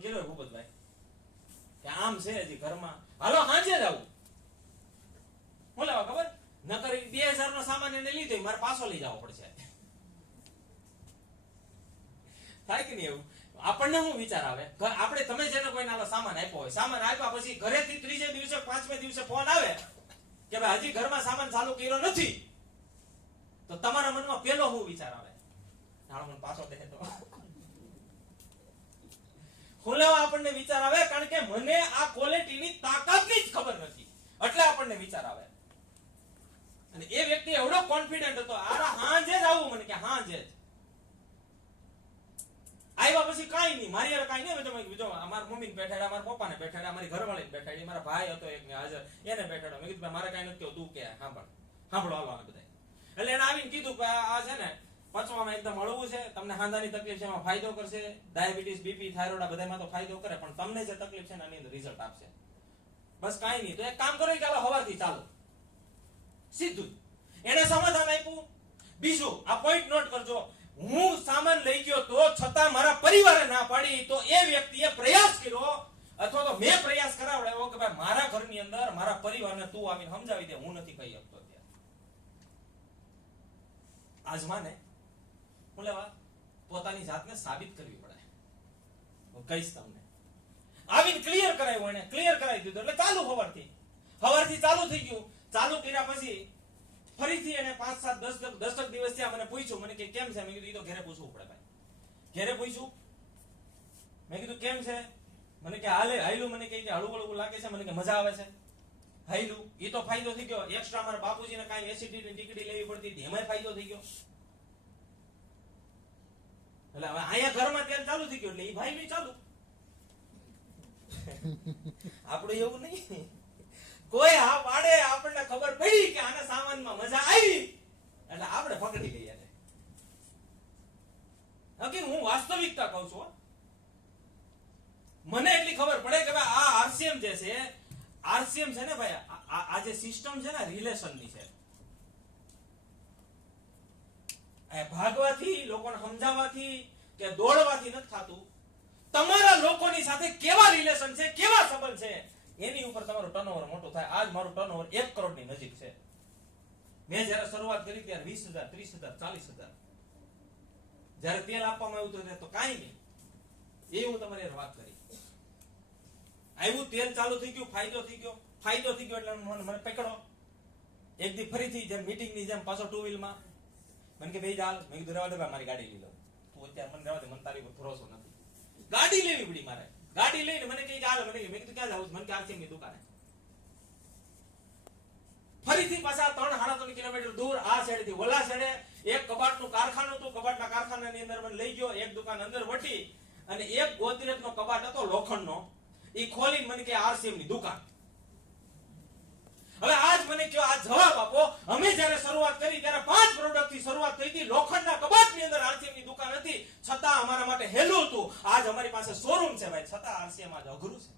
Phone કર્યો ભૂપતભાઈ કે આમ છે હજી ઘરમાં, હાલો હાંજે જ આવું. હું લેવા ખબર નકર 2000 નો સામાન એને લીધો મારે પાછો લઈ જવો પડશે. થાય કે નહીં એવું? આપણને શું વિચાર આવે, આપણે તમે જેને કોઈ નાનો સામાન આપ્યો હોય, સામાન આપ્યા પછી ઘરેથી ત્રીજે દિવસે પાંચમે દિવસે ફોન આવે કે ભાઈ હજી ઘરમાં સામાન ચાલુ કર્યો નથી, તો તમારા મનમાં પેલો શું વિચાર આવે? નાનો મને પાછો દે તો હું લેવા આપણને વિચાર આવે, કારણ કે મને આ ક્વોલિટીની તાકાતની જ ખબર નથી એટલે આપણને વિચાર આવે. અને એ વ્યક્તિ એવડો કોન્ફિડન્ટ હતો, આરા હાંજે જ આવું, મને કે હાંજે જ આવ્યા. પછી કાઈ નહીં, મારી યાર કાઈ નહીં. બીજો અમારા મમ્મીને બેઠાડ્યા, અમારા પપ્પાને બેઠાડ્યા, અમારી ઘરવાળીને બેઠાડી, મારા ભાઈ હતો એક હાજર એને બેઠાડ્યો. મેં કીધું મારે કાઈ નથી કેવું, તું કે સાંભળો હાલો આને બધા. એટલે એને આવીને કીધું કે આ છે ને પચવામાં એકદમ હળવું છે, તમને હાંધાની તકલીફ છે એમાં ફાયદો કરશે, ડાયાબિટીસ બીપી થાઇરોઇડ આ બધામાં તો ફાયદો કરે, પણ તમને જે તકલીફ છે ને આની અંદર રિઝલ્ટ આપશે. બસ કાઈ નહીં, તો એક કામ કરો કે હાલો હવારથી ચાલો. સીધું એને સમાધાન આપ્યું. બીજું આ પોઈન્ટ નોટ કરજો, હું સામાન લઈ ગયો તો છતાં મારા પરિવારે ના પાડી, તો એ વ્યક્તિએ પ્રયાસ કર્યો અથવા તો મેં પ્રયાસ કરાવડાવ્યો કે ભાઈ મારા ઘરની અંદર મારા પરિવારને તું આવીને સમજાવી દે, હું નથી કહી શકતો. આજમાને હું લેવા પોતાની જાતને સાબિત કરવી પડે. હું કહીશ તમને, આવીને ક્લિયર કરાવ્યું, એને ક્લિયર કરાવી દીધું એટલે ચાલુ. હવારથી ચાલુ થઈ ગયું. ચાલુ કર્યા પછી ફરીથી એને 5, 7, 10 દિવસ થયા. મને પૂછ્યું, મને કે કેમ છે? મેં કીધું એ તો ઘરે પૂછવું પડે ભાઈ. ઘરે પૂછ્યું, મેં કીધું કેમ છે? મને કે હાલ્યું. મને કે હળવું હળવું લાગે છે. મને કે મજા આવે છે. હાલ્યું. એ તો ફાયદો થઈ ગયો. એક્સ્ટ્રા મારા બાપુજીને કાંઈ એસિડિટીની ટીકડી લેવી પડતી હતી, એમાંય ફાયદો થઈ ગયો. એટલે હવે અહીંયા ઘરમાં તેલ ચાલુ થઈ ગયું એટલે એ ભાઈ નહીં ચાલુ. આપણે એવું નહીં, કોઈ હા પાડે આપણને ખબર પડી કે આના સામાનમાં મજા આવી એટલે આપણે પકડી લઈએ. હકીકત હું વાસ્તવિકતા કહું છું. મને એટલી ખબર પડે કે ભાઈ આ આરસીએમ જે છે, આરસીએમ છે ને ભાઈ, આ જે સિસ્ટમ છે ને રિલેશનની છે. ભાગવાથી, લોકોને સમજાવવાથી કે દોડવાથી નથી થતું. તમારા લોકોની સાથે કેવા રિલેશન છે, કેવા સંબંધ છે, એની ઉપર તમારું ટર્નઓવર મોટું થાય. આજ મારું ટર્નઓવર 1 કરોડની નજીક છે. મેં જયારે શરૂઆત કરી ત્યારે 20,000, 30,000, 40,000 જયારે તેલ આપવામાં આવ્યું તો કાંઈ નહીં. એ હું તમારી વાત કરી. આવ્યું તેલ ચાલુ થઈ ગયું, ફાયદો થઈ ગયો. ફાયદો થઈ ગયો એટલે મને પકડો. એક દી ફરીથી જેમ મીટિંગની જેમ પાછો 2 વ્હીલમાં મને કે ભાઈ ચાલ. મેં કીધું રહેવા દે મારી ગાડી લઈ લો. તું અત્યારે મને રહેવા દે, મને તારી પર ભરોસો નથી. ગાડી લેવી પડી મારે. ગાડી લઈને મને કહે ચાલ. મને મેં કીધું ક્યાં જાવ? મને કે આરસીએમની દુકાને. ફરીથી પાછા 3-3.5 કિલોમીટર દૂર આ સાઈડથી ઓલા સાઈડે એક કબાટનું કારખાનું હતું. કબાટના કારખાનાની અંદર મને લઈ ગયો. એક દુકાન અંદર વટી અને એક ગોદરેજનો કબાટ હતો લોખંડનો. એ ખોલીને મને કે આરસીએમની દુકાન. હવે આજ મને કયો આ જવાબ આપો. અમે જ્યારે શરૂઆત કરી ત્યારે 5 પ્રોડક્ટ થી શરૂઆત થઈ હતી. લોખંડના કબાટની અંદર આરસીએમની દુકાન હતી, છતાં અમારા માટે હેલું હતું. આજ અમારી પાસે શોરૂમ છે ભાઈ, છતાં આરસીએમ આજ અઘરું છે.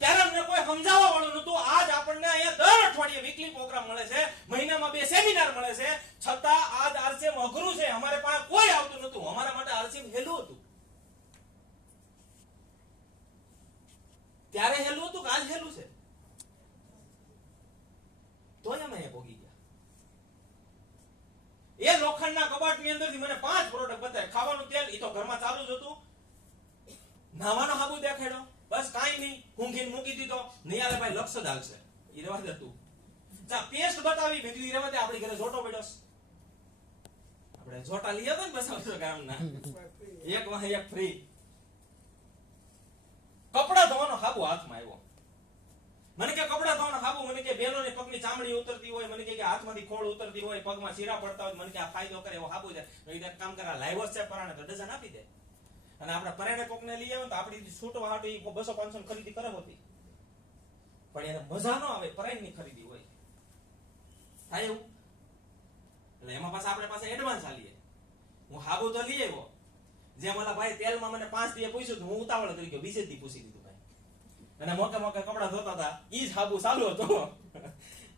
ત્યારે અમને કોઈ સમજાવવા વાળું નતું. આજ આપણને અહીંયા દર અઠવાડિયે વીકલી પ્રોગ્રામ મળે છે, મહિનામાં 2 સેમિનાર મળે છે, છતાં આજ આરસીએમ અઘરું છે. અમારે પાસે કોઈ આવતું નતું. અમારા માટે આરસીએમ હેલું હતું. ત્યારે હેલું હતું કે આજ હેલું છે? તોય અમે ભોગી ગયા. એ લોખંડના કબાટની અંદરથી મને 5 પ્રોડક્ટ બતાવ્યા. ખાવાનું તેલ એ તો ઘરમાં ચાલુ જ હતું. નાવાનો સાબુ દેખાડ્યો, બસ કાઈ નહીં. ઊંઘીને મૂકી દીધો. નહીં આલે ભાઈ લક્ષ જ હાલશે, એ રહેવા દે તું. પેસ્ટ બતાવી, મેં કીધું રહેવા દે. આપણી ઘરે જોટો પડ્યો. આપણે જોટા લઈ આવ્યા ને બસ ગામના, એક વાહ એક ફ્રી. કપડા ધોવાનો સાબુ હાથમાં આવ્યો. મને કે કપડા ધોવાનો સાબુ. મને કે બેલોની પગની ચામડી ઉતરતી હોય, મને કે હાથમાંથી ખોળ ઉતરતી હોય, પગમાં શીરા પડતા હોય, મને કે આ ફાયદો કરે એવો સાબુ છે. એક કામ કરે, લાઈવર છે પરાણે તો ડઝન આપી દે. અને આપણે પરાણે કોકને લઈ આવે તો આપણી છૂટવા હાટુ 200-500 ખરીદી કરે હોતી, પણ એને મજા ન આવે. પરાઈની ખરીદી હોય થાય એવું. એટલે એમાં પાછા આપણે પાસે એડવાન્સ આલીએ. હું સાબુ તો લઈ આવ્યો. જેમ ઓલા ભાઈ તેલમાં મને 5 દી પૂછ્યું, હું ઉતાવળ કરી ગયો. 20 દી પૂછી દીધું ભાઈ. અને મોકે મોકે કપડા ધોતા હતા. ઈ જ સાબુ ચાલુ હતો.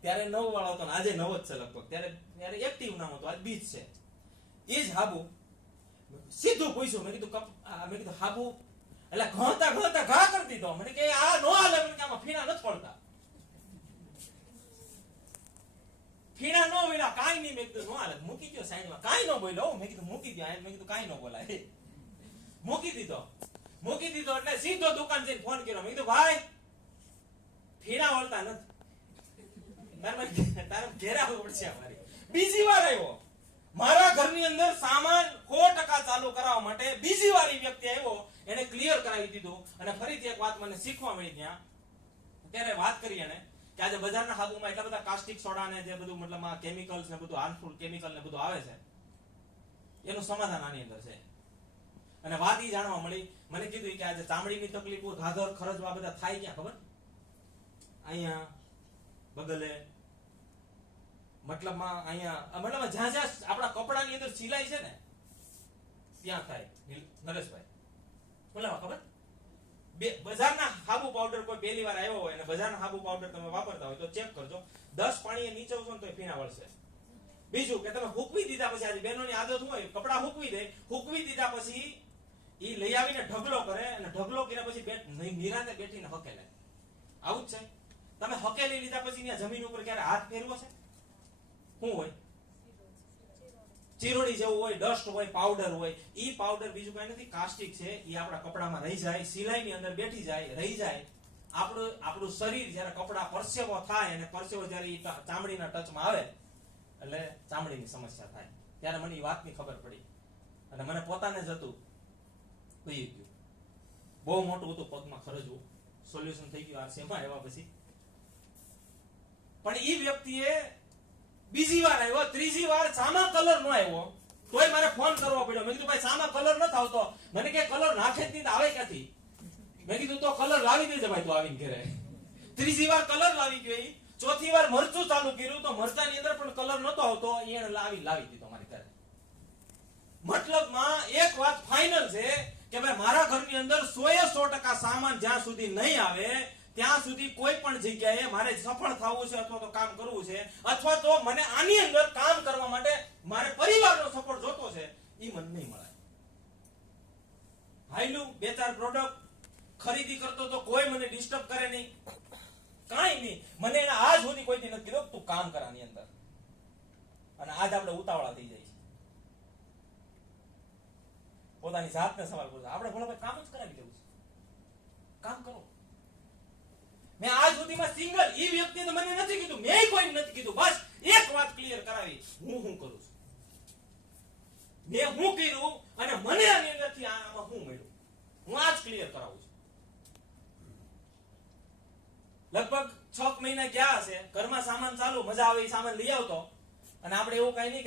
ત્યારે 9 વાળો હતો ને આજે 9 જ છે લગભગ. ત્યારે એક્ટિવ નામ હતું, આજ 20 છે. એ જ હાબુ સીધું પૂછ્યું. મેં કીધું હાબુ એટલે ઘણતા ઘા કરી દીધો. મને કે આ નો હાલે, મને કે આમાં ફીણા નથી પડતા, ફીણા નો બોલ્યા કાઈ નહીં. મેં કીધું નો હાલે, મૂકી દો સાઈડમાં, કાઈ નો બોલ્યો. મેં કીધું મૂકી દો. મેં કીધું કાઈ નો બોલાય, મૂકી દીધો. એટલે સીધો દુકાન જઈને ફોન કર્યો. મેં કીધું ભાઈ ફીણા વળતા નથી, તારે ઘેરા પડશે અમારી. બીજી વાર આવ્યો મારા ઘરની અંદર સામાન 100% ચાલુ કરાવવા માટે. બીજી વાર એ વ્યક્તિ આવ્યો, એને ક્લિયર કરાવી દીધું. અને ફરીથી એક વાત મને શીખવા મળી ત્યાં. ત્યારે વાત કરી એને કે આજે બજારના હાબુમાં એટલા બધા કાસ્ટિક સોડા ને જે બધું મતલબ કેમિકલ્સ ને બધું હાર્મફુલ કેમિકલ ને બધું આવે છે, એનું સમાધાન આની અંદર છે. અને વાત ઈ જાણવા મળી, મને કીધું કે આજે ચામડીની તકલીફો, ધાધર, ખરજવા બધા થાય ક્યાં ખબર? અહીંયા બગલે, મતલબમાં અહીંયા જ્યાં આપણા કપડાની અંદર સિલાઈ છે ને ત્યાં થાય. નરેશભાઈ બોલાવા ખબર? બજારના હાબુ પાવડર કોઈ પહેલી વાર આવ્યો હોય અને બજારના હાબુ પાવડર તમે વાપરતા હોય તો ચેક કરજો, 10 પાણીએ નીચવશો ને તો ફીણા વળશે. બીજું કે તમે હૂકવી દીધા પછી, આજે બહેનોની આદત શું હોય, કપડા હૂકવી દીધા પછી ઈ લઈ આવીને ઢગલો કરે, અને ઢગલો કર્યા પછી નિરાંતે બેઠીને હકેલે. આવું જ છે. તમે હકેલી લીધા પછી ત્યાં જમીન ઉપર ક્યારે હાથ ફેરવો છે? શું હોય? ચીરોડી જેવું હોય, ડસ્ટ હોય, પાવડર હોય. ઈ પાવડર બીજું કઈ નથી, કાસ્ટિક છે. ઈ આપણા કપડામાં રહી જાય, સિલાઈની અંદર બેઠી જાય, રહી જાય. આપણું શરીર જ્યારે કપડા પરસેવો થાય અને પરસેવો જ્યારે ઈ ચામડીના ટચમાં આવે એટલે ચામડીની સમસ્યા થાય. ત્યારે મને ઈ વાતની ખબર પડી અને મને પોતાને જ હતું કહી ગયું. બહુ મોટું હતું, પગમાં ખરજવું. સોલ્યુશન થઈ ગયું આરસીએમાં આવ્યા પછી. પણ ઈ વ્યક્તિએ બીજી વાર આવ્યો, ત્રીજી વાર સામા કલર નો આવ્યો, તોય મારે ફોન કરવો પડ્યો. મેં કીધું ભાઈ સામા કલર નથી આવતો. મને કે કલર નાખે જ નહીં તો આવે ક્યાંથી? મેં કીધું તો કલર લાવી દેજે ભાઈ તું આવીને ઘરે. ત્રીજી વાર કલર લાવી ગયો. ચોથી વાર મરચું ચાલુ કર્યું તો મરચાની અંદર પણ કલર નતો આવતો, એને લાવી દીધો મારી ઘરે. મતલબમાં એક વાત ફાઇનલ છે કે ભાઈ મારા ઘરની અંદર 100% સામાન જ્યાં સુધી નહીં આવે ત્યાં સુધી કોઈ પણ જગ્યાએ મારે સફળ થવું છે અથવા તો કામ કરવું છે, અથવા તો મને આની અંદર કામ કરવા માટે મારે પરિવારનો સપોર્ટ જોતો છે, ઈ મને નહીં મળે. હાઈલું 2-4 પ્રોડક્ટ ખરીદી કરતો તો કોઈ મને ડિસ્ટર્બ કરે નહીં, કાંઈ નહીં. મને એને આજ સુધી કોઈથી નથી કીધું તું કામ કર આની અંદર. અને આજ આપણે ઉતાવળા થઈ જાય છે. પોતાની જાતને સવાલ પૂછો, આપણે ભલે કામ જ કરાવી દેવું છે, કામ કરો. મેં આજ સુધીમાં સિંગલ ઈ વ્યક્તિએ તો મને નથી કીધું, મેં કોઈ નથી કીધું. બસ એક વાત ક્લિયર કરાવી, હું કરું છું, મેં હું કર્યું અને મને આની અંદરથી આમાં હું મળ્યું, હું આજ ક્લિયર કરાવું છું. લગભગ 6 મહિના ગયા હશે, ઘરમાં સામાન ચાલુ, મજા આવે એ સામાન લઈ આવતો. અને આપણે એવું કઈ નહીં કે